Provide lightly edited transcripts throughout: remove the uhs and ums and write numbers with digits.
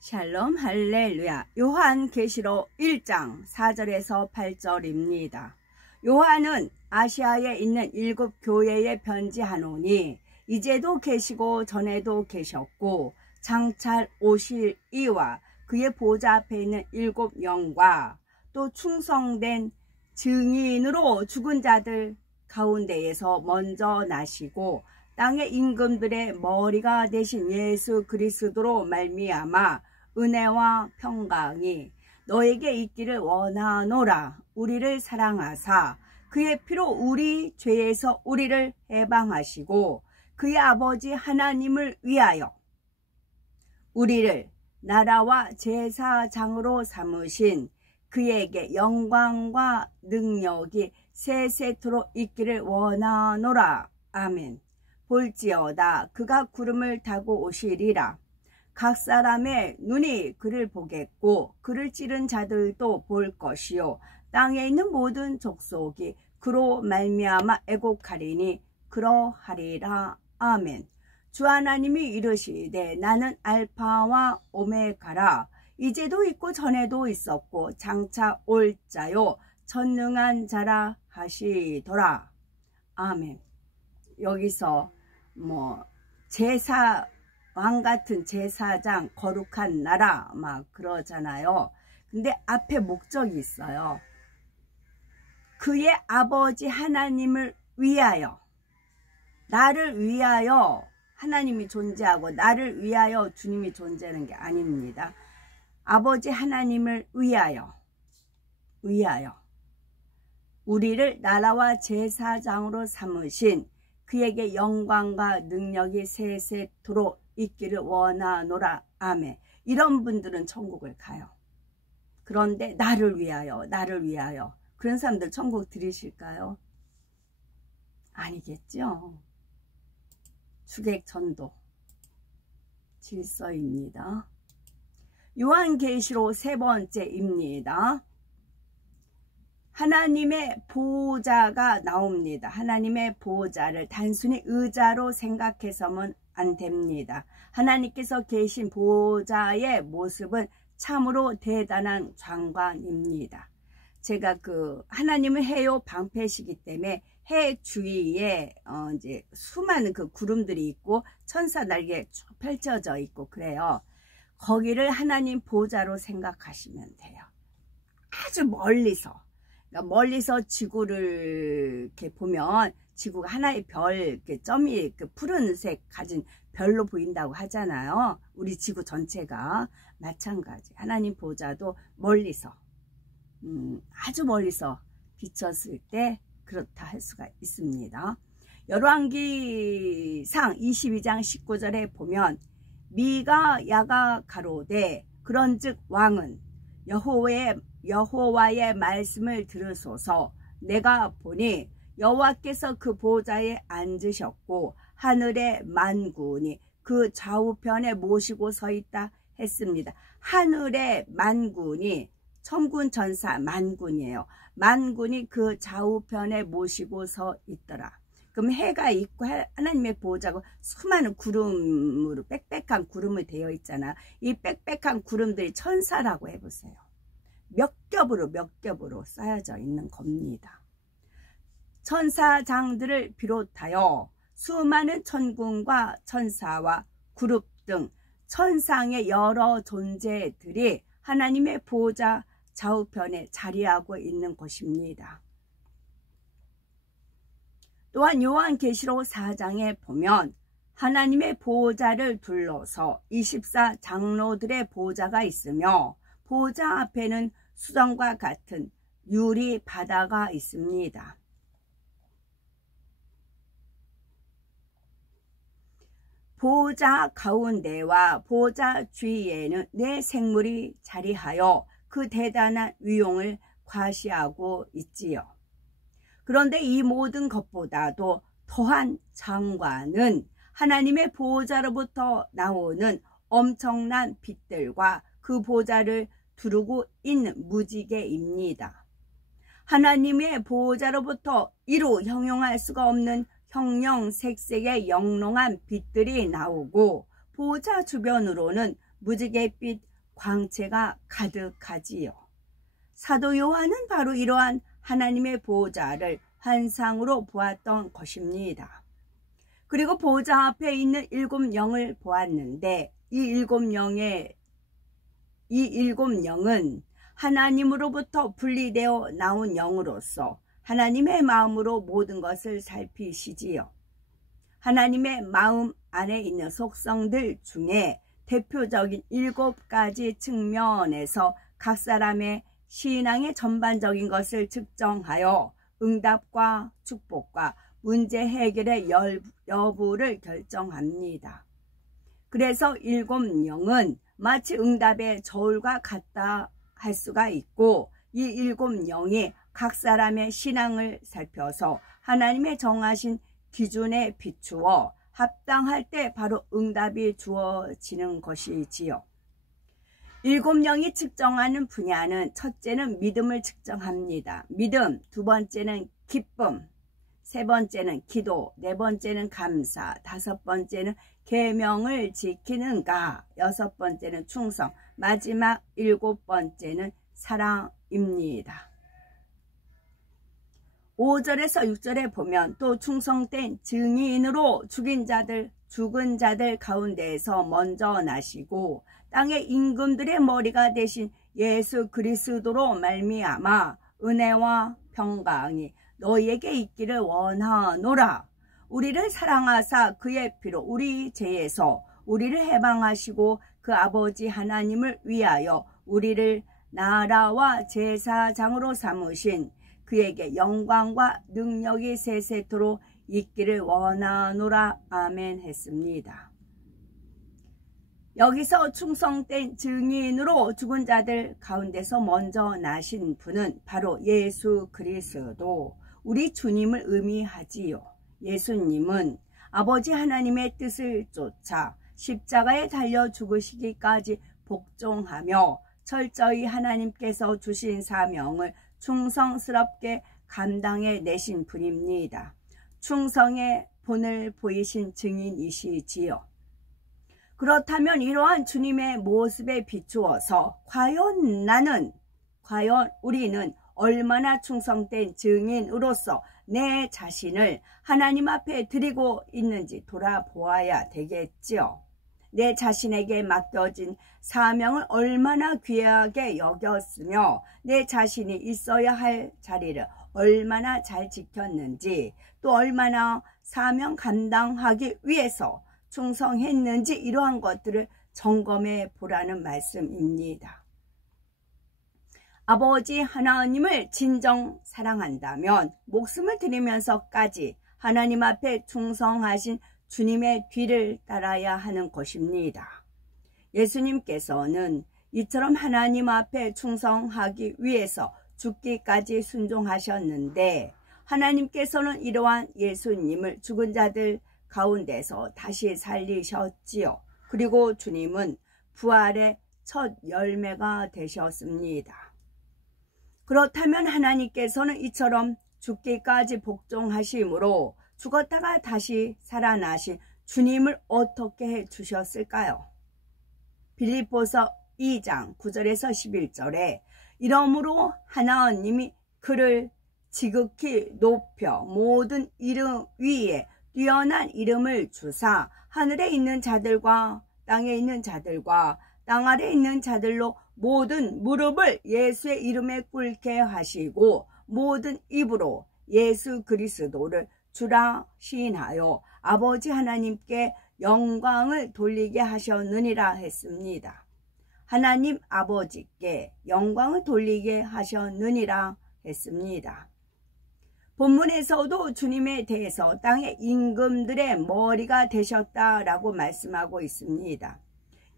샬롬 할렐루야. 요한계시록 1장 4절에서 8절입니다. 요한은 아시아에 있는 7 교회에 편지하노니 이제도 계시고 전에도 계셨고 장차 오실 이와 그의 보좌 앞에 있는 7 영과 또 충성된 증인으로 죽은 자들 가운데에서 먼저 나시고 땅의 임금들의 머리가 되신 예수 그리스도로 말미암아 은혜와 평강이 너에게 있기를 원하노라. 우리를 사랑하사 그의 피로 우리 죄에서 우리를 해방하시고 그의 아버지 하나님을 위하여 우리를 나라와 제사장으로 삼으신 그에게 영광과 능력이 세세토록 있기를 원하노라. 아멘. 볼지어다 그가 구름을 타고 오시리라. 각 사람의 눈이 그를 보겠고 그를 찌른 자들도 볼 것이요 땅에 있는 모든 족속이 그로 말미암아 애곡하리니 그러하리라. 아멘. 주 하나님이 이르시되 나는 알파와 오메가라. 이제도 있고 전에도 있었고 장차 올 자요 전능한 자라 하시더라. 아멘. 여기서 왕 같은 제사장, 거룩한 나라 막 그러잖아요. 근데 앞에 목적이 있어요. 그의 아버지 하나님을 위하여, 나를 위하여 하나님이 존재하고 나를 위하여 주님이 존재하는 게 아닙니다. 아버지 하나님을 위하여 우리를 나라와 제사장으로 삼으신 그에게 영광과 능력이 세세토록 있기를 원하노라. 아멘. 이런 분들은 천국을 가요. 그런데 나를 위하여 그런 사람들 천국 들이실까요? 아니겠죠. 주객전도 질서입니다. 요한계시록 3번째입니다. 하나님의 보호자가 나옵니다. 하나님의 보호자를 단순히 의자로 생각해서는 안 됩니다. 하나님께서 계신 보호자의 모습은 참으로 대단한 장관입니다. 제가 하나님은 해요 방패시기 때문에 해 주위에 이제 수많은 구름들이 있고 천사 날개 쭉 펼쳐져 있고 그래요. 거기를 하나님 보호자로 생각하시면 돼요. 아주 멀리서. 그러니까 멀리서 지구를 이렇게 보면 지구가 하나의 별, 점이 푸른색 가진 별로 보인다고 하잖아요. 우리 지구 전체가 마찬가지. 하나님 보호자도 멀리서, 아주 멀리서 비쳤을 때 그렇다 할 수가 있습니다. 열왕기상 22장 19절에 보면 미가 야가 가로되 그런즉 왕은 여호와의 말씀을 들으소서. 내가 보니 여호와께서 그 보좌에 앉으셨고 하늘의 만군이 그 좌우편에 모시고 서 있다 했습니다. 하늘의 만군이 천군 천사 만군이에요. 만군이 그 좌우편에 모시고 서 있더라. 그럼 해가 있고 하나님의 보호자고 수많은 구름으로 빽빽한 구름을 되어 있잖아. 이 빽빽한 구름들이 천사라고 해보세요. 몇 겹으로 쌓여져 있는 겁니다. 천사장들을 비롯하여 수많은 천군과 천사와 그룹 등 천상의 여러 존재들이 하나님의 보호자 좌우편에 자리하고 있는 것입니다. 또한 요한계시록 4장에 보면 하나님의 보호자를 둘러서 24 장로들의 보호자가 있으며 보호자 앞에는 수정과 같은 유리 바다가 있습니다. 보호자 가운데와 보호자 주위에는 네 생물이 자리하여 그 대단한 위용을 과시하고 있지요. 그런데 이 모든 것보다도 더한 장관은 하나님의 보호자로부터 나오는 엄청난 빛들과 그 보호자를 두르고 있는 무지개입니다. 하나님의 보호자로부터 이루 형용할 수가 없는 형형색색의 영롱한 빛들이 나오고 보호자 주변으로는 무지갯빛 광채가 가득하지요. 사도 요한은 바로 이러한 하나님의 보호자를 환상으로 보았던 것입니다. 그리고 보호자 앞에 있는 7 영을 보았는데 이 7 영은 하나님으로부터 분리되어 나온 영으로서 하나님의 마음으로 모든 것을 살피시지요. 하나님의 마음 안에 있는 속성들 중에 대표적인 7가지 측면에서 각 사람의 신앙의 전반적인 것을 측정하여 응답과 축복과 문제 해결의 여부를 결정합니다. 그래서 7 영은 마치 응답의 저울과 같다 할 수가 있고 이 7 영이 각 사람의 신앙을 살펴서 하나님의 정하신 기준에 비추어 합당할 때 바로 응답이 주어지는 것이지요. 7 영이 측정하는 분야는 첫째는 믿음을 측정합니다. 믿음, 2번째는 기쁨, 3번째는 기도, 4번째는 감사, 5번째는 계명을 지키는가, 6번째는 충성, 마지막 7번째는 사랑입니다. 5절에서 6절에 보면 또 충성된 증인으로 죽은 자들 가운데에서 먼저 나시고 땅의 임금들의 머리가 되신 예수 그리스도로 말미암아 은혜와 평강이 너희에게 있기를 원하노라. 우리를 사랑하사 그의 피로 우리 죄에서 우리를 해방하시고 그 아버지 하나님을 위하여 우리를 나라와 제사장으로 삼으신 그에게 영광과 능력이 세세토록 있기를 원하노라. 아멘 했습니다. 여기서 충성된 증인으로 죽은 자들 가운데서 먼저 나신 분은 바로 예수 그리스도, 우리 주님을 의미하지요. 예수님은 아버지 하나님의 뜻을 쫓아 십자가에 달려 죽으시기까지 복종하며 철저히 하나님께서 주신 사명을 충성스럽게 감당해 내신 분입니다. 충성의 본을 보이신 증인이시지요. 그렇다면 이러한 주님의 모습에 비추어서 과연 우리는 얼마나 충성된 증인으로서 내 자신을 하나님 앞에 드리고 있는지 돌아보아야 되겠지요. 내 자신에게 맡겨진 사명을 얼마나 귀하게 여겼으며 내 자신이 있어야 할 자리를 얼마나 잘 지켰는지, 또 얼마나 사명 감당하기 위해서 충성했는지, 이러한 것들을 점검해 보라는 말씀입니다. 아버지 하나님을 진정 사랑한다면 목숨을 드리면서까지 하나님 앞에 충성하신 주님의 뒤를 따라야 하는 것입니다. 예수님께서는 이처럼 하나님 앞에 충성하기 위해서 죽기까지 순종하셨는데, 하나님께서는 이러한 예수님을 죽은 자들 가운데서 다시 살리셨지요. 그리고 주님은 부활의 첫 열매가 되셨습니다. 그렇다면 하나님께서는 이처럼 죽기까지 복종하심으로 죽었다가 다시 살아나신 주님을 어떻게 해주셨을까요? 빌립보서 2장 9절에서 11절에 이러므로 하나님이 그를 지극히 높여 모든 이름 위에 뛰어난 이름을 주사 하늘에 있는 자들과 땅에 있는 자들과 땅 아래 있는 자들로 모든 무릎을 예수의 이름에 꿇게 하시고 모든 입으로 예수 그리스도를 주라 시인하여 아버지 하나님께 영광을 돌리게 하셨느니라 했습니다. 하나님 아버지께 영광을 돌리게 하셨느니라 했습니다. 본문에서도 주님에 대해서 땅의 임금들의 머리가 되셨다라고 말씀하고 있습니다.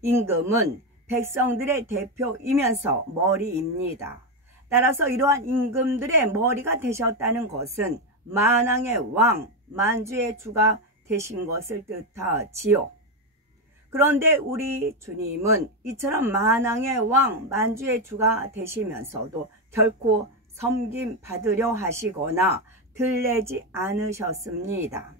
임금은 백성들의 대표이면서 머리입니다. 따라서 이러한 임금들의 머리가 되셨다는 것은 만왕의 왕, 만주의 주가 되신 것을 뜻하지요. 그런데 우리 주님은 이처럼 만왕의 왕, 만주의 주가 되시면서도 결코 섬김 받으려 하시거나 들레지 않으셨습니다.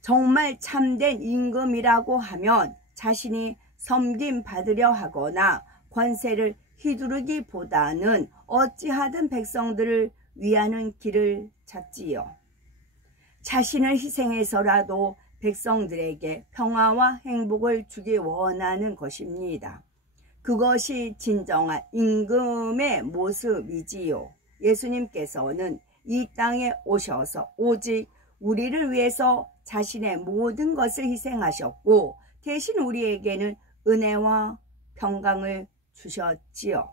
정말 참된 임금이라고 하면 자신이 섬김 받으려 하거나 권세를 휘두르기보다는 어찌하든 백성들을 위하는 길을 찾지요. 자신을 희생해서라도 백성들에게 평화와 행복을 주기 원하는 것입니다. 그것이 진정한 임금의 모습이지요. 예수님께서는 이 땅에 오셔서 오직 우리를 위해서 자신의 모든 것을 희생하셨고 대신 우리에게는 은혜와 평강을 주셨지요.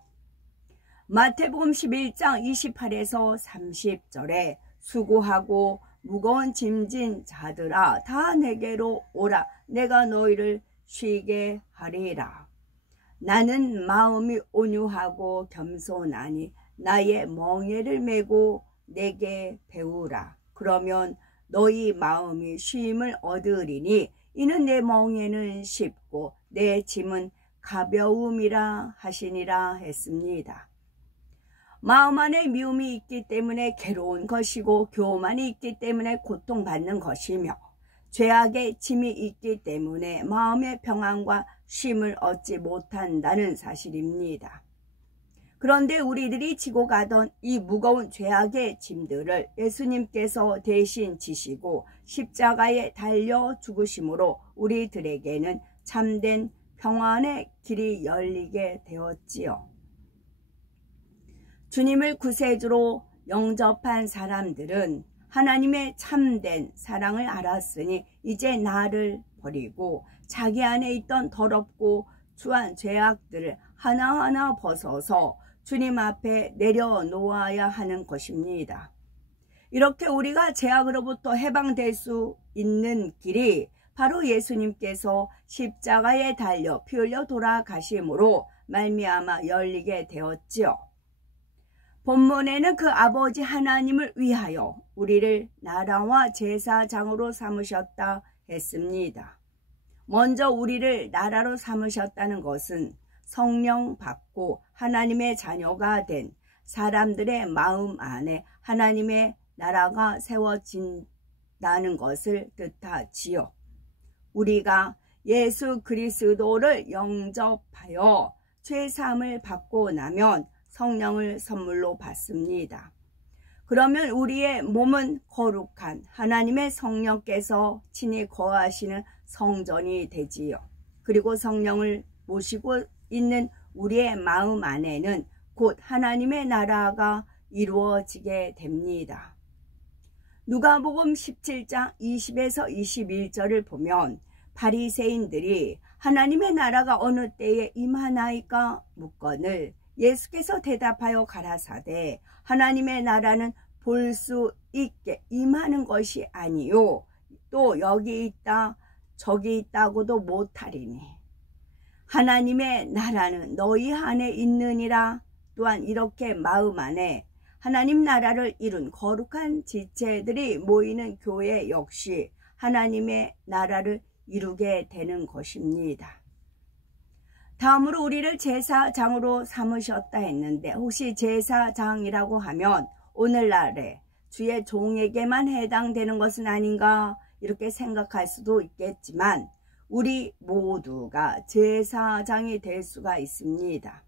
마태복음 11장 28에서 30절에 수고하고 무거운 짐진 자들아 다 내게로 오라 내가 너희를 쉬게 하리라. 나는 마음이 온유하고 겸손하니 나의 멍에를 메고 내게 배우라. 그러면 너희 마음이 쉼을 얻으리니 이는 내 멍에는 쉽고 내 짐은 가벼움이라 하시니라 했습니다. 마음 안에 미움이 있기 때문에 괴로운 것이고 교만이 있기 때문에 고통받는 것이며 죄악의 짐이 있기 때문에 마음의 평안과 쉼을 얻지 못한다는 사실입니다. 그런데 우리들이 지고 가던 이 무거운 죄악의 짐들을 예수님께서 대신 지시고 십자가에 달려 죽으심으로 우리들에게는 참된 평안의 길이 열리게 되었지요. 주님을 구세주로 영접한 사람들은 하나님의 참된 사랑을 알았으니 이제 나를 버리고 자기 안에 있던 더럽고 추한 죄악들을 하나하나 벗어서 주님 앞에 내려놓아야 하는 것입니다. 이렇게 우리가 죄악으로부터 해방될 수 있는 길이 바로 예수님께서 십자가에 달려 피 흘려 돌아가심으로 말미암아 열리게 되었지요. 본문에는 그 아버지 하나님을 위하여 우리를 나라와 제사장으로 삼으셨다 했습니다. 먼저 우리를 나라로 삼으셨다는 것은 성령 받고 하나님의 자녀가 된 사람들의 마음 안에 하나님의 나라가 세워진다는 것을 뜻하지요. 우리가 예수 그리스도를 영접하여 죄사함을 받고 나면 성령을 선물로 받습니다. 그러면 우리의 몸은 거룩한 하나님의 성령께서 친히 거하시는 성전이 되지요. 그리고 성령을 모시고 있는 우리의 마음 안에는 곧 하나님의 나라가 이루어지게 됩니다. 누가복음 17장 20에서 21절을 보면 바리새인들이 하나님의 나라가 어느 때에 임하나이까 묻거늘 예수께서 대답하여 가라사대 하나님의 나라는 볼 수 있게 임하는 것이 아니요 또 여기 있다 저기 있다고도 못하리니 하나님의 나라는 너희 안에 있느니라. 또한 이렇게 마음 안에 하나님 나라를 이룬 거룩한 지체들이 모이는 교회 역시 하나님의 나라를 이루게 되는 것입니다. 다음으로 우리를 제사장으로 삼으셨다 했는데 혹시 제사장이라고 하면 오늘날에 주의 종에게만 해당되는 것은 아닌가 이렇게 생각할 수도 있겠지만 우리 모두가 제사장이 될 수가 있습니다.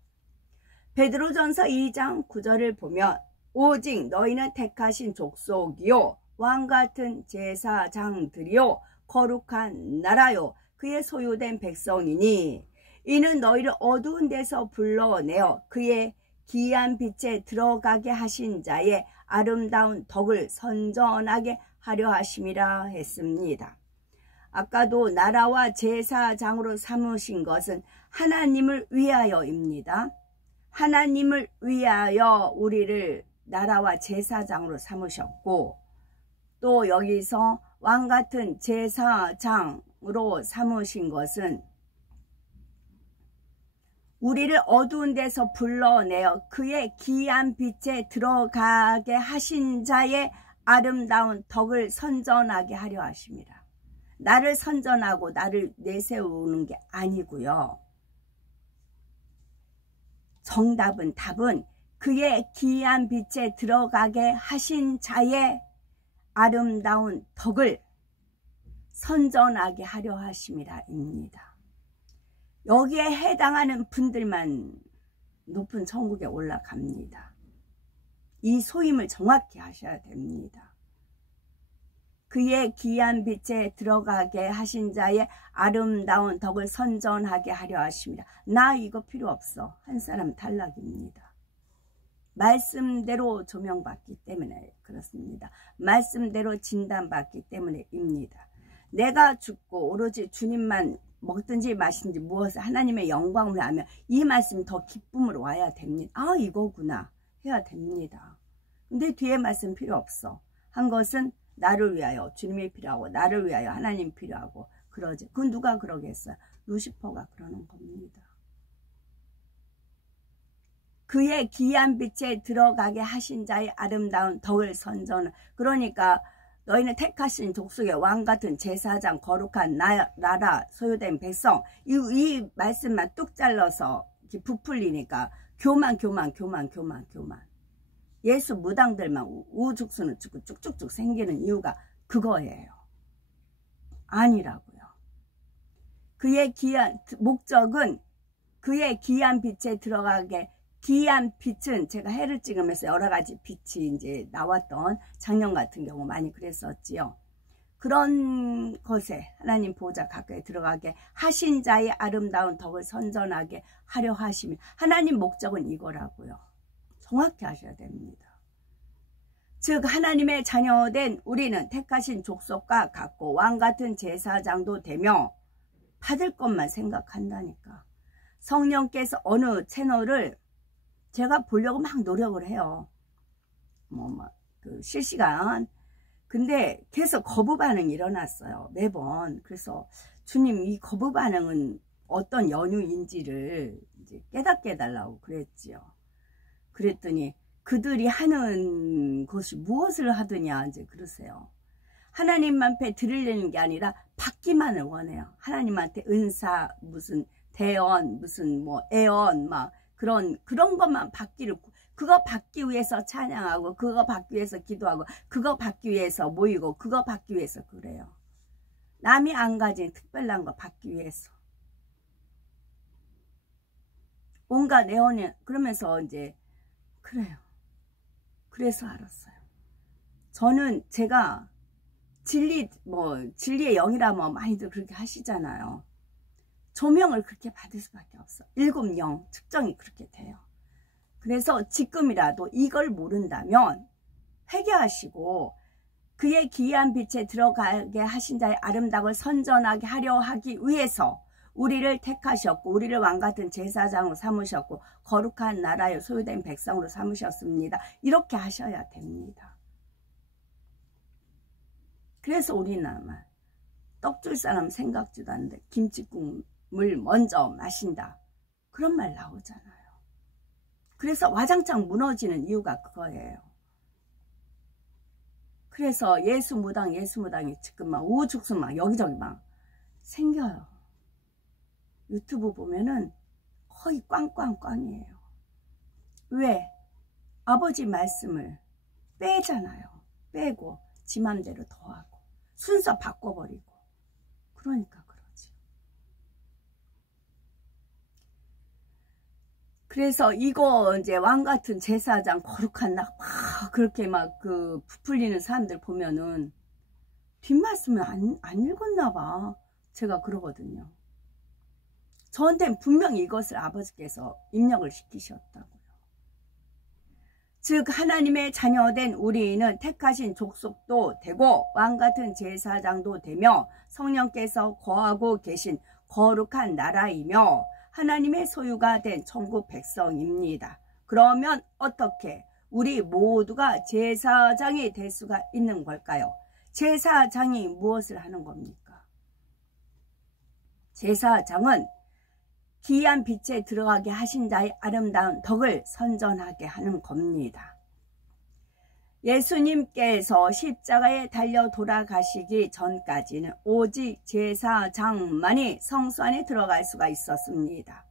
베드로전서 2장 9절을 보면 오직 너희는 택하신 족속이요 왕같은 제사장들이요 거룩한 나라요 그의 소유된 백성이니 이는 너희를 어두운 데서 불러내어 그의 기이한 빛에 들어가게 하신 자의 아름다운 덕을 선전하게 하려 하심이라 했습니다. 아까도 나라와 제사장으로 삼으신 것은 하나님을 위하여입니다. 하나님을 위하여 우리를 나라와 제사장으로 삼으셨고 또 여기서 왕같은 제사장으로 삼으신 것은 우리를 어두운 데서 불러내어 그의 기이한 빛에 들어가게 하신 자의 아름다운 덕을 선전하게 하려 하십니다. 나를 선전하고 나를 내세우는 게 아니고요. 답은 그의 기이한 빛에 들어가게 하신 자의 아름다운 덕을 선전하게 하려 하심이라입니다. 여기에 해당하는 분들만 높은 천국에 올라갑니다. 이 소임을 정확히 하셔야 됩니다. 그의 귀한 빛에 들어가게 하신 자의 아름다운 덕을 선전하게 하려 하십니다. 나 이거 필요 없어. 한 사람 탈락입니다. 말씀대로 조명받기 때문에 그렇습니다. 말씀대로 진단받기 때문에입니다. 내가 죽고 오로지 주님만 먹든지 마시든지 무엇을 하나님의 영광을 하면 이 말씀이 더 기쁨으로 와야 됩니다. 아, 이거구나 해야 됩니다. 근데 뒤에 말씀 필요 없어. 한 것은 나를 위하여 주님이 필요하고 나를 위하여 하나님 필요하고 그러지. 그건 누가 그러겠어요? 루시퍼가 그러는 겁니다. 그의 귀한 빛에 들어가게 하신 자의 아름다운 덕을 선전. 그러니까 너희는 택하신 족속의 왕같은 제사장 거룩한 나라 소유된 백성. 이 말씀만 뚝 잘라서 부풀리니까 교만. 예수 무당들만 우죽순을 찍고 쭉쭉쭉 생기는 이유가 그거예요. 아니라고요. 그의 귀한 목적은 그의 귀한 빛에 들어가게. 귀한 빛은 제가 해를 찍으면서 여러 가지 빛이 이제 나왔던 작년 같은 경우 많이 그랬었지요. 그런 것에 하나님 보좌 가까이 들어가게 하신 자의 아름다운 덕을 선전하게 하려 하시면 하나님 목적은 이거라고요. 정확히 하셔야 됩니다. 즉 하나님의 자녀된 우리는 택하신 족속과 같고 왕같은 제사장도 되며 받을 것만 생각한다니까. 성령께서 어느 채널을 제가 보려고 막 노력을 해요. 실시간. 근데 계속 거부 반응이 일어났어요. 매번. 그래서 주님 이 거부 반응은 어떤 연유인지를 이제 깨닫게 해달라고 그랬지요. 그랬더니 그들이 하는 것이 무엇을 하느냐 이제 그러세요. 하나님한테 드리려는 게 아니라 받기만을 원해요. 하나님한테 은사 무슨 대언 무슨 뭐 애언 막 그런 것만 받기를, 그거 받기 위해서 찬양하고 그거 받기 위해서 기도하고 그거 받기 위해서 모이고 그거 받기 위해서 그래요. 남이 안 가진 특별한 거 받기 위해서 온갖 애원이 그러면서 이제 그래요. 그래서 알았어요. 저는 제가 진리의 영이라 많이들 그렇게 하시잖아요. 조명을 그렇게 받을 수밖에 없어. 7영 측정이 그렇게 돼요. 그래서 지금이라도 이걸 모른다면 회개하시고 그의 기이한 빛에 들어가게 하신 자의 아름다움을 선전하게 하려 하기 위해서 우리를 택하셨고 우리를 왕같은 제사장으로 삼으셨고 거룩한 나라에 소유된 백성으로 삼으셨습니다. 이렇게 하셔야 됩니다. 그래서 우리는 아마 떡 줄 사람 생각지도 않는데 김치국물 먼저 마신다. 그런 말 나오잖아요. 그래서 와장창 무너지는 이유가 그거예요. 그래서 예수 무당이 지금 막 우후죽순 막 여기저기 막 생겨요. 유튜브 보면은 거의 꽝꽝꽝이에요. 왜? 아버지 말씀을 빼잖아요. 빼고 지 맘대로 더하고 순서 바꿔버리고 그러니까 그러지. 그래서 이거 이제 왕같은 제사장 거룩한 나 막 그렇게 막 부풀리는 사람들 보면은 뒷말씀을 안 읽었나 봐. 제가 그러거든요. 저한테는 분명히 이것을 아버지께서 입력을 시키셨다고요. 즉 하나님의 자녀된 우리는 택하신 족속도 되고 왕같은 제사장도 되며 성령께서 거하고 계신 거룩한 나라이며 하나님의 소유가 된 천국 백성입니다. 그러면 어떻게 우리 모두가 제사장이 될 수가 있는 걸까요? 제사장이 무엇을 하는 겁니까? 제사장은 기이한 빛에 들어가게 하신 자의 아름다운 덕을 선전하게 하는 겁니다. 예수님께서 십자가에 달려 돌아가시기 전까지는 오직 제사장만이 성소 안에 들어갈 수가 있었습니다.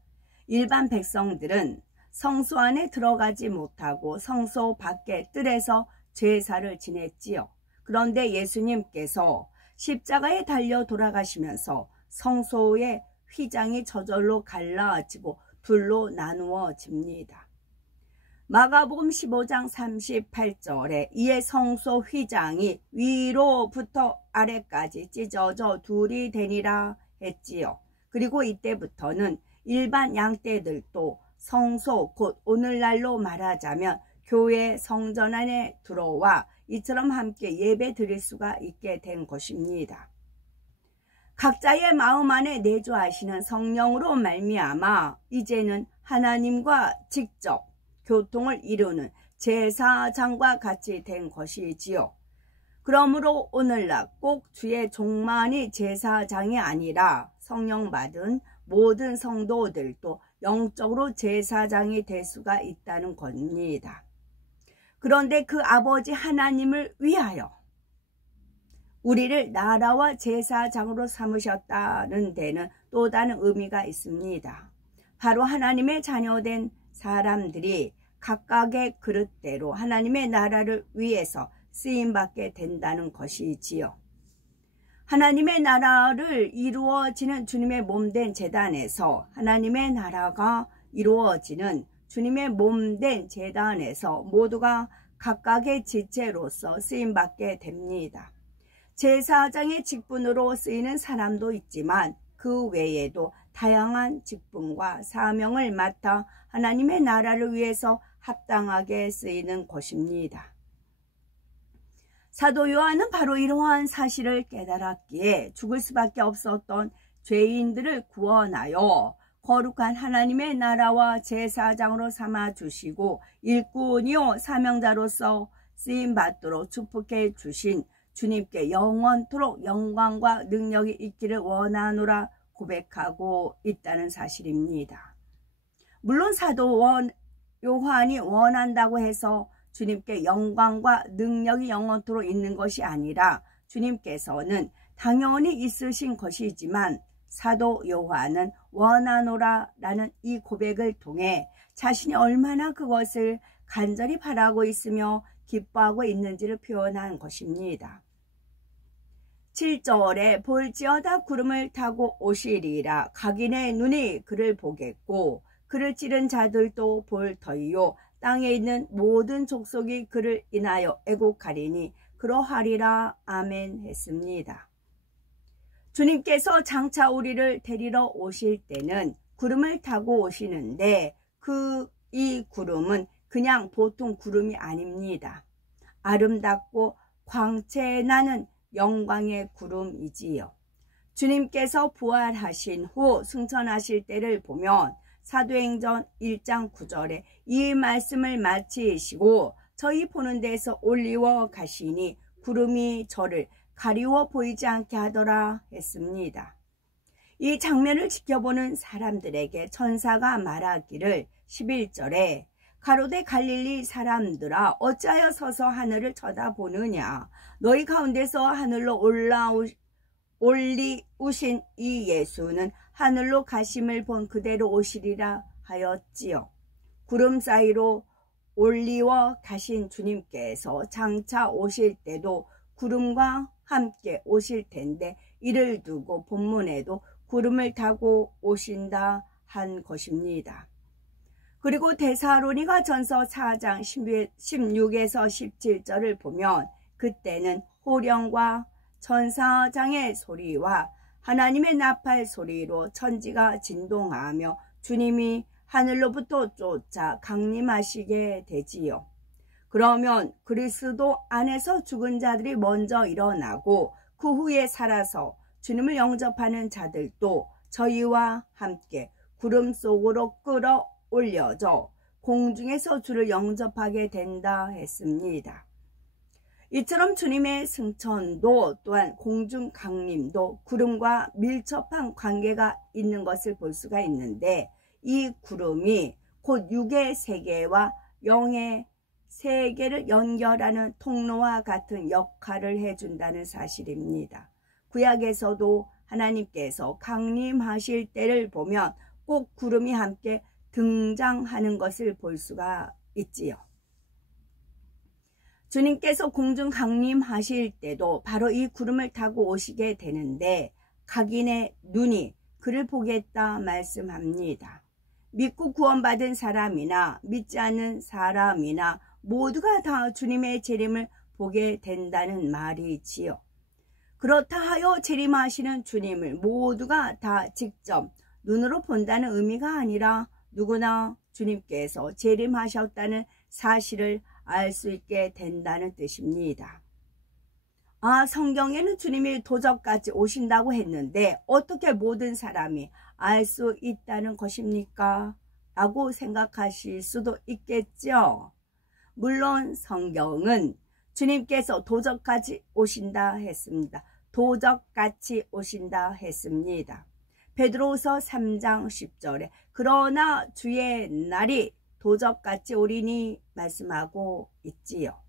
일반 백성들은 성소 안에 들어가지 못하고 성소 밖의 뜰에서 제사를 지냈지요. 그런데 예수님께서 십자가에 달려 돌아가시면서 성소에 휘장이 저절로 갈라지고 둘로 나누어집니다. 마가복음 15장 38절에 이에 성소 휘장이 위로부터 아래까지 찢어져 둘이 되니라 했지요. 그리고 이때부터는 일반 양떼들도 성소 곧 오늘날로 말하자면 교회 성전 안에 들어와 이처럼 함께 예배 드릴 수가 있게 된 것입니다. 각자의 마음 안에 내주하시는 성령으로 말미암아 이제는 하나님과 직접 교통을 이루는 제사장과 같이 된 것이지요. 그러므로 오늘날 꼭 주의 종만이 제사장이 아니라 성령 받은 모든 성도들도 영적으로 제사장이 될 수가 있다는 겁니다. 그런데 그 아버지 하나님을 위하여 우리를 나라와 제사장으로 삼으셨다는 데는 또 다른 의미가 있습니다. 바로 하나님의 자녀된 사람들이 각각의 그릇대로 하나님의 나라를 위해서 쓰임받게 된다는 것이지요. 하나님의 나라를 이루어지는 주님의 몸된 제단에서 하나님의 나라가 이루어지는 주님의 몸된 제단에서 모두가 각각의 지체로서 쓰임받게 됩니다. 제사장의 직분으로 쓰이는 사람도 있지만 그 외에도 다양한 직분과 사명을 맡아 하나님의 나라를 위해서 합당하게 쓰이는 것입니다. 사도 요한은 바로 이러한 사실을 깨달았기에 죽을 수밖에 없었던 죄인들을 구원하여 거룩한 하나님의 나라와 제사장으로 삼아주시고 일꾼이요 사명자로서 쓰임받도록 축복해 주신 주님께 영원토록 영광과 능력이 있기를 원하노라 고백하고 있다는 사실입니다. 물론 사도 요한이 원한다고 해서 주님께 영광과 능력이 영원토록 있는 것이 아니라 주님께서는 당연히 있으신 것이지만 사도 요한은 원하노라 라는 이 고백을 통해 자신이 얼마나 그것을 간절히 바라고 있으며 기뻐하고 있는지를 표현한 것입니다. 7절에 볼지어다 구름을 타고 오시리라 각인의 눈이 그를 보겠고 그를 찌른 자들도 볼 터이요 땅에 있는 모든 족속이 그를 인하여 애곡하리니 그러하리라 아멘 했습니다. 주님께서 장차 우리를 데리러 오실 때는 구름을 타고 오시는데 이 구름은 그냥 보통 구름이 아닙니다. 아름답고 광채 나는 영광의 구름이지요. 주님께서 부활하신 후 승천하실 때를 보면 사도행전 1장 9절에 이 말씀을 마치시고 저희 보는 데서 올리워 가시니 구름이 저를 가리워 보이지 않게 하더라 했습니다. 이 장면을 지켜보는 사람들에게 천사가 말하기를 11절에 가로되 갈릴리 사람들아 어찌하여 서서 하늘을 쳐다보느냐 너희 가운데서 하늘로 올리우신 이 예수는 하늘로 가심을 본 그대로 오시리라 하였지요. 구름 사이로 올리워 가신 주님께서 장차 오실 때도 구름과 함께 오실 텐데 이를 두고 본문에도 구름을 타고 오신다 한 것입니다. 그리고 데살로니가 전서 4장 16에서 17절을 보면 그때는 호령과 천사장의 소리와 하나님의 나팔 소리로 천지가 진동하며 주님이 하늘로부터 쫓아 강림하시게 되지요. 그러면 그리스도 안에서 죽은 자들이 먼저 일어나고 그 후에 살아서 주님을 영접하는 자들도 저희와 함께 구름 속으로 끌어올려져 공중에서 주를 영접하게 된다 했습니다. 이처럼 주님의 승천도 또한 공중 강림도 구름과 밀접한 관계가 있는 것을 볼 수가 있는데 이 구름이 곧 육의 세계와 영의 세계를 연결하는 통로와 같은 역할을 해준다는 사실입니다. 구약에서도 하나님께서 강림하실 때를 보면 꼭 구름이 함께 등장하는 것을 볼 수가 있지요. 주님께서 공중 강림하실 때도 바로 이 구름을 타고 오시게 되는데 각인의 눈이 그를 보겠다 말씀합니다. 믿고 구원받은 사람이나 믿지 않는 사람이나 모두가 다 주님의 재림을 보게 된다는 말이지요. 그렇다 하여 재림하시는 주님을 모두가 다 직접 눈으로 본다는 의미가 아니라 누구나 주님께서 재림하셨다는 사실을 알 수 있게 된다는 뜻입니다. 성경에는 주님이 도적같이 오신다고 했는데 어떻게 모든 사람이 알 수 있다는 것입니까? 라고 생각하실 수도 있겠죠. 물론 성경은 주님께서 도적같이 오신다 했습니다. 도적같이 오신다 했습니다. 베드로후서 3장 10절에 그러나 주의 날이 도적같이 오리니 말씀하고 있지요.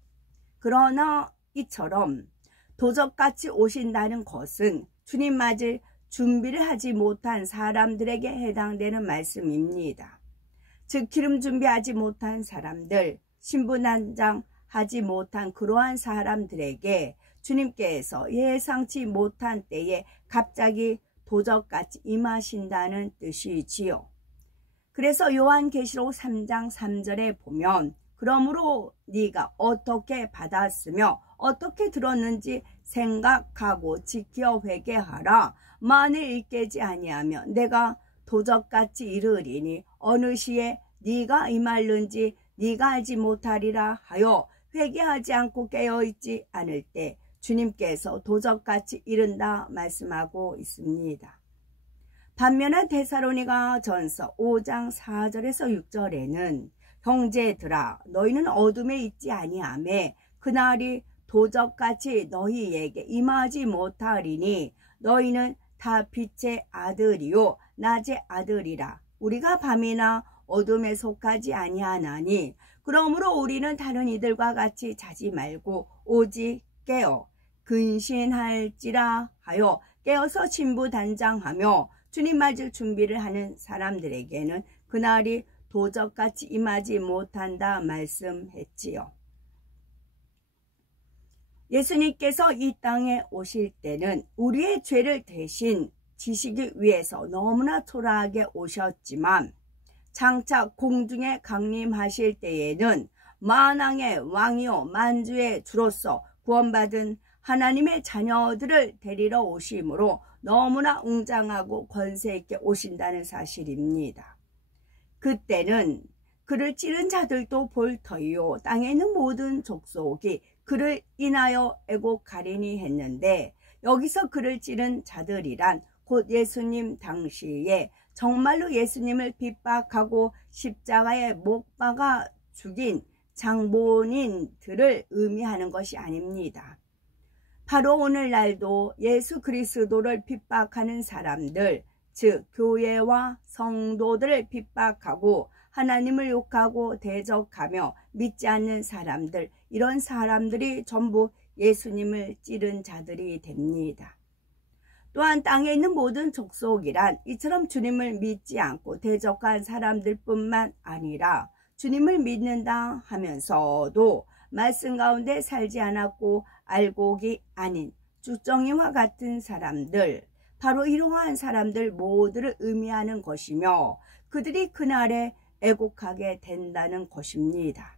그러나 이처럼 도적같이 오신다는 것은 주님 맞을 준비를 하지 못한 사람들에게 해당되는 말씀입니다. 즉 기름 준비하지 못한 사람들, 신분한장 하지 못한 그러한 사람들에게 주님께서 예상치 못한 때에 갑자기 도적같이 임하신다는 뜻이지요. 그래서 요한계시록 3장 3절에 보면 그러므로 네가 어떻게 받았으며 어떻게 들었는지 생각하고 지켜 회개하라. 만일 일깨지 아니하면 내가 도적같이 이르리니 어느 시에 네가 임할는지 네가 알지 못하리라 하여 회개하지 않고 깨어있지 않을 때 주님께서 도적같이 이른다 말씀하고 있습니다. 반면에 데살로니가 전서 5장 4절에서 6절에는 형제들아 너희는 어둠에 있지 아니하매 그날이 도적같이 너희에게 임하지 못하리니 너희는 다 빛의 아들이요 낮의 아들이라. 우리가 밤이나 어둠에 속하지 아니하나니 그러므로 우리는 다른 이들과 같이 자지 말고 오직 깨어 근신할지라 하여 깨어서 진부단장하며 주님 맞을 준비를 하는 사람들에게는 그날이 도적같이 임하지 못한다 말씀했지요. 예수님께서 이 땅에 오실 때는 우리의 죄를 대신 지시기 위해서 너무나 초라하게 오셨지만 장차 공중에 강림하실 때에는 만왕의 왕이요 만주의 주로서 구원받은 하나님의 자녀들을 데리러 오심으로 너무나 웅장하고 권세 있게 오신다는 사실입니다. 그때는 그를 찌른 자들도 볼 터이요 땅에 있는 모든 족속이 그를 인하여 애곡하리니 했는데 여기서 그를 찌른 자들이란 곧 예수님 당시에 정말로 예수님을 핍박하고 십자가에 못 박아 죽인 장본인들을 의미하는 것이 아닙니다. 바로 오늘날도 예수 그리스도를 핍박하는 사람들, 즉 교회와 성도들을 핍박하고 하나님을 욕하고 대적하며 믿지 않는 사람들, 이런 사람들이 전부 예수님을 찌른 자들이 됩니다. 또한 땅에 있는 모든 족속이란 이처럼 주님을 믿지 않고 대적한 사람들뿐만 아니라 주님을 믿는다 하면서도 말씀 가운데 살지 않았고 알곡이 아닌 쭉정이와 같은 사람들, 바로 이러한 사람들 모두를 의미하는 것이며 그들이 그날에 애곡하게 된다는 것입니다.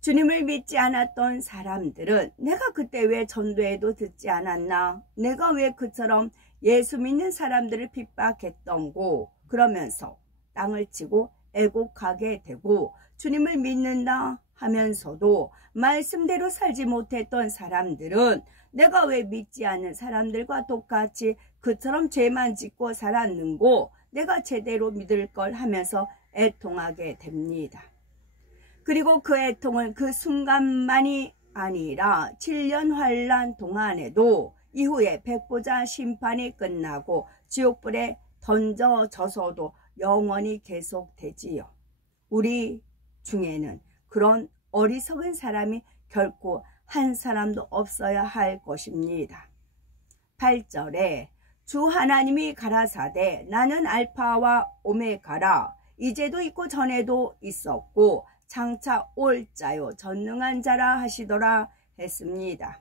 주님을 믿지 않았던 사람들은 내가 그때 왜 전도해도 듣지 않았나? 내가 왜 그처럼 예수 믿는 사람들을 핍박했던고? 그러면서 땅을 치고 애곡하게 되고 주님을 믿는다 하면서도 말씀대로 살지 못했던 사람들은 내가 왜 믿지 않는 사람들과 똑같이 그처럼 죄만 짓고 살았는고 내가 제대로 믿을 걸 하면서 애통하게 됩니다. 그리고 그 애통은 그 순간만이 아니라 7년 환란 동안에도 이후에 백보자 심판이 끝나고 지옥불에 던져져서도 영원히 계속되지요. 우리 중에는 그런 어리석은 사람이 결코 한 사람도 없어야 할 것입니다. 8절에 주 하나님이 가라사대 나는 알파와 오메가라 이제도 있고 전에도 있었고 장차 올 자요 전능한 자라 하시더라 했습니다.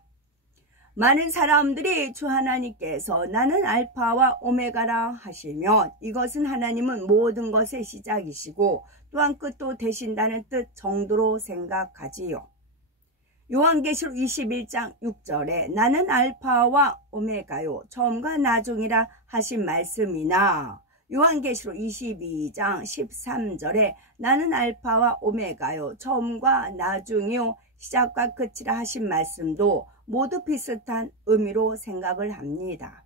많은 사람들이 주 하나님께서 나는 알파와 오메가라 하시면 이것은 하나님은 모든 것의 시작이시고 또한 끝도 되신다는 뜻 정도로 생각하지요. 요한계시록 21장 6절에 나는 알파와 오메가요 처음과 나중이라 하신 말씀이나 요한계시록 22장 13절에 나는 알파와 오메가요 처음과 나중이요 시작과 끝이라 하신 말씀도 모두 비슷한 의미로 생각을 합니다.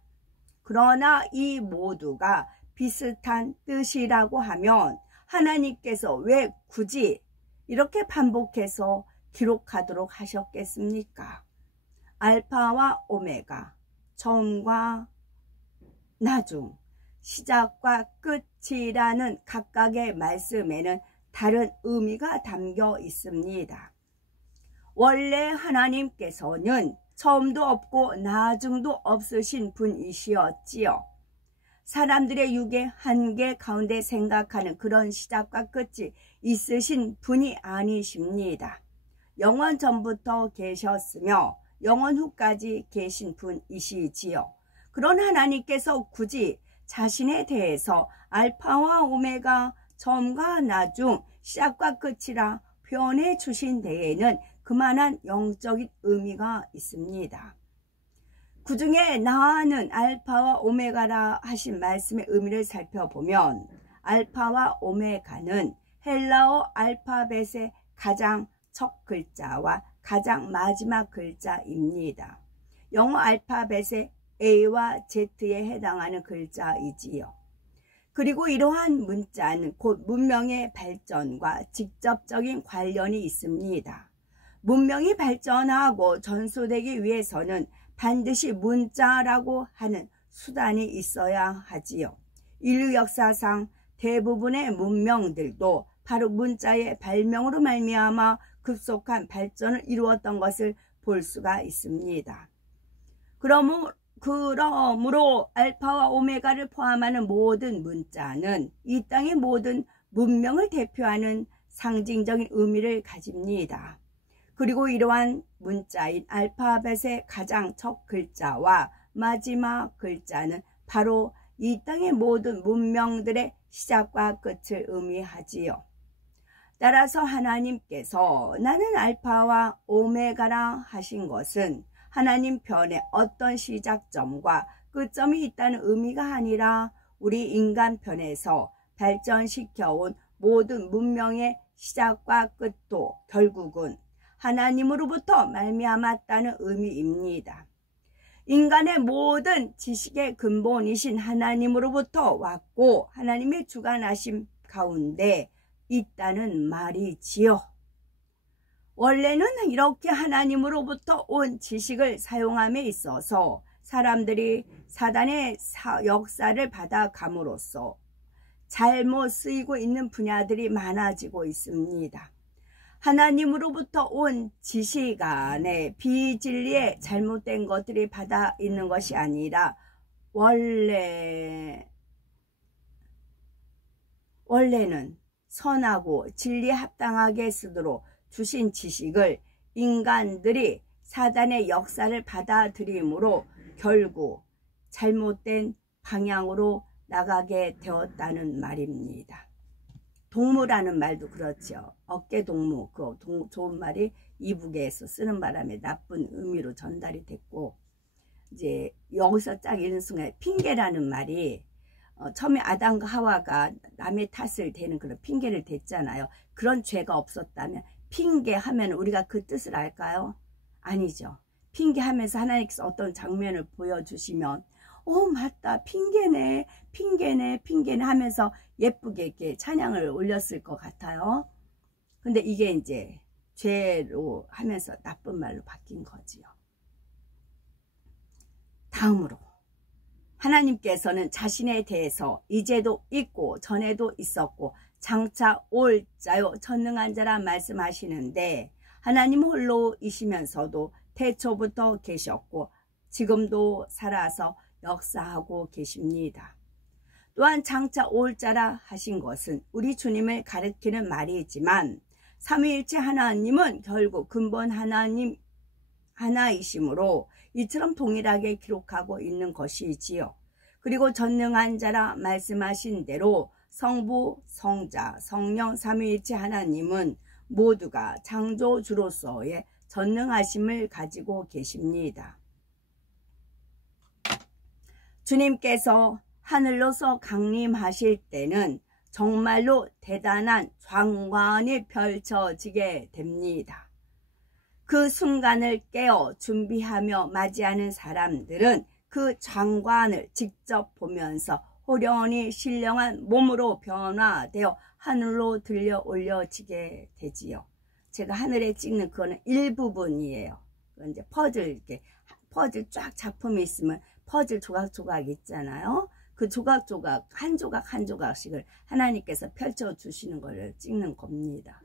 그러나 이 모두가 비슷한 뜻이라고 하면 하나님께서 왜 굳이 이렇게 반복해서 기록하도록 하셨겠습니까? 알파와 오메가, 처음과 나중, 시작과 끝이라는 각각의 말씀에는 다른 의미가 담겨 있습니다. 원래 하나님께서는 처음도 없고 나중도 없으신 분이시었지요. 사람들의 육의 한계 가운데 생각하는 그런 시작과 끝이 있으신 분이 아니십니다. 영원 전부터 계셨으며 영원 후까지 계신 분이시지요. 그런 하나님께서 굳이 자신에 대해서 알파와 오메가, 처음과 나중, 시작과 끝이라 표현해 주신 데에는 그만한 영적인 의미가 있습니다. 그 중에 나는 알파와 오메가라 하신 말씀의 의미를 살펴보면 알파와 오메가는 헬라어 알파벳의 가장 첫 글자와 가장 마지막 글자입니다. 영어 알파벳의 A와 Z에 해당하는 글자이지요. 그리고 이러한 문자는 곧 문명의 발전과 직접적인 관련이 있습니다. 문명이 발전하고 전수되기 위해서는 반드시 문자라고 하는 수단이 있어야 하지요. 인류 역사상 대부분의 문명들도 바로 문자의 발명으로 말미암아 급속한 발전을 이루었던 것을 볼 수가 있습니다. 그러므로 알파와 오메가를 포함하는 모든 문자는 이 땅의 모든 문명을 대표하는 상징적인 의미를 가집니다. 그리고 이러한 문자인 알파벳의 가장 첫 글자와 마지막 글자는 바로 이 땅의 모든 문명들의 시작과 끝을 의미하지요. 따라서 하나님께서 나는 알파와 오메가라 하신 것은 하나님 편에 어떤 시작점과 끝점이 있다는 의미가 아니라 우리 인간 편에서 발전시켜온 모든 문명의 시작과 끝도 결국은 하나님으로부터 말미암았다는 의미입니다. 인간의 모든 지식의 근본이신 하나님으로부터 왔고 하나님의 주관하심 가운데 있다는 말이지요. 원래는 이렇게 하나님으로부터 온 지식을 사용함에 있어서 사람들이 사단의 역사를 받아감으로써 잘못 쓰이고 있는 분야들이 많아지고 있습니다. 하나님으로부터 온 지식 안에 비진리의 잘못된 것들이 받아 있는 것이 아니라 원래는 선하고 진리에 합당하게 쓰도록 주신 지식을 인간들이 사단의 역사를 받아들이므로 결국 잘못된 방향으로 나가게 되었다는 말입니다. 동무라는 말도 그렇죠. 어깨동무, 그 좋은 말이 이북에서 쓰는 바람에 나쁜 의미로 전달이 됐고, 이제 여기서 딱 읽는 순간 핑계라는 말이 처음에 아담과 하와가 남의 탓을 대는 그런 핑계를 댔잖아요. 그런 죄가 없었다면 핑계하면 우리가 그 뜻을 알까요? 아니죠. 핑계하면서 하나님께서 어떤 장면을 보여주시면 맞다, 핑계네 하면서 예쁘게 이렇게 찬양을 올렸을 것 같아요. 근데 이게 이제 죄로 하면서 나쁜 말로 바뀐 거지요. 다음으로 하나님께서는 자신에 대해서 이제도 있고 전에도 있었고 장차 올 자요 전능한 자라 말씀하시는데 하나님 홀로이시면서도 태초부터 계셨고 지금도 살아서 역사하고 계십니다. 또한 장차 올 자라 하신 것은 우리 주님을 가리키는 말이지만 삼위일체 하나님은 결국 근본 하나이심으로 이처럼 동일하게 기록하고 있는 것이지요. 그리고 전능한 자라 말씀하신 대로 성부, 성자, 성령 삼위일체 하나님은 모두가 창조주로서의 전능하심을 가지고 계십니다. 주님께서 하늘로서 강림하실 때는 정말로 대단한 장관이 펼쳐지게 됩니다. 그 순간을 깨어 준비하며 맞이하는 사람들은 그 장관을 직접 보면서 호련히 신령한 몸으로 변화되어 하늘로 들려 올려지게 되지요. 제가 하늘에 찍는 그거는 일부분이에요. 이제 퍼즐, 이렇게 퍼즐 쫙 작품이 있으면 퍼즐 조각조각 있잖아요. 그 조각조각 한 조각 한 조각씩을 하나님께서 펼쳐주시는 걸 찍는 겁니다.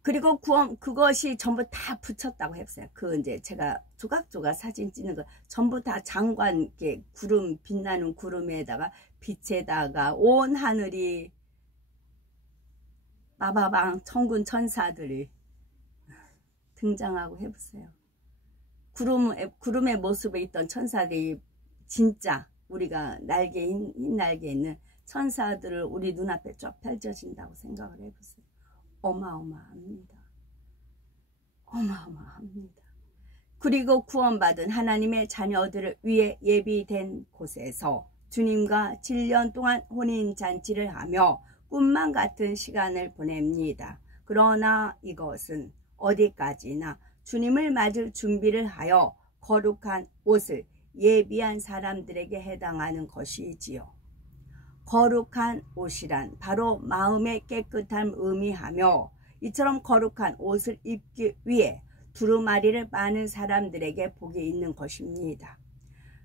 그리고 그것이 전부 다 붙였다고 했어요. 이제 제가 조각조각 사진 찍는 거 전부 다 장관, 이렇게 구름, 빛나는 구름에다가 빛에다가 온 하늘이 마바방 천군 천사들이 등장하고 해보세요. 구름의 모습에 있던 천사들이 진짜 우리가 흰 날개에 있는 천사들을 우리 눈앞에 쫙 펼쳐진다고 생각을 해보세요. 어마어마합니다. 어마어마합니다. 그리고 구원받은 하나님의 자녀들을 위해 예비된 곳에서 주님과 7년 동안 혼인잔치를 하며 꿈만 같은 시간을 보냅니다. 그러나 이것은 어디까지나 주님을 맞을 준비를 하여 거룩한 옷을 예비한 사람들에게 해당하는 것이지요. 거룩한 옷이란 바로 마음의 깨끗함을 의미하며 이처럼 거룩한 옷을 입기 위해 두루마리를 많은 사람들에게 복이 있는 것입니다.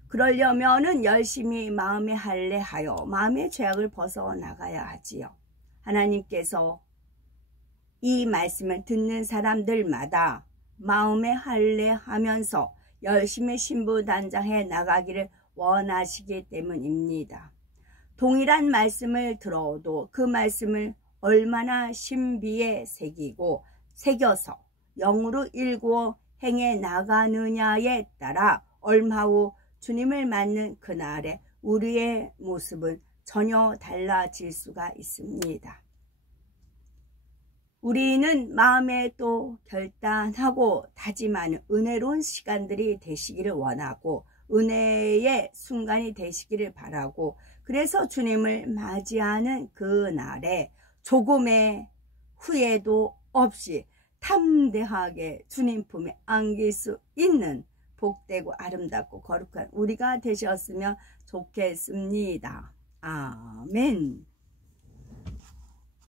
그러려면은 열심히 마음에 할례하여 마음의 죄악을 벗어나가야 하지요. 하나님께서 이 말씀을 듣는 사람들마다 마음에 할례하면서 열심히 신부단장해 나가기를 원하시기 때문입니다. 동일한 말씀을 들어도 그 말씀을 얼마나 신비에 새겨서 영으로 일구어 행해 나가느냐에 따라 얼마 후 주님을 맞는 그날에 우리의 모습은 전혀 달라질 수가 있습니다. 우리는 마음에 또 결단하고 다짐하는 은혜로운 시간들이 되시기를 원하고 은혜의 순간이 되시기를 바라고 그래서 주님을 맞이하는 그날에 조금의 후회도 없이 탐대하게 주님 품에 안길 수 있는 복되고 아름답고 거룩한 우리가 되셨으면 좋겠습니다. 아멘.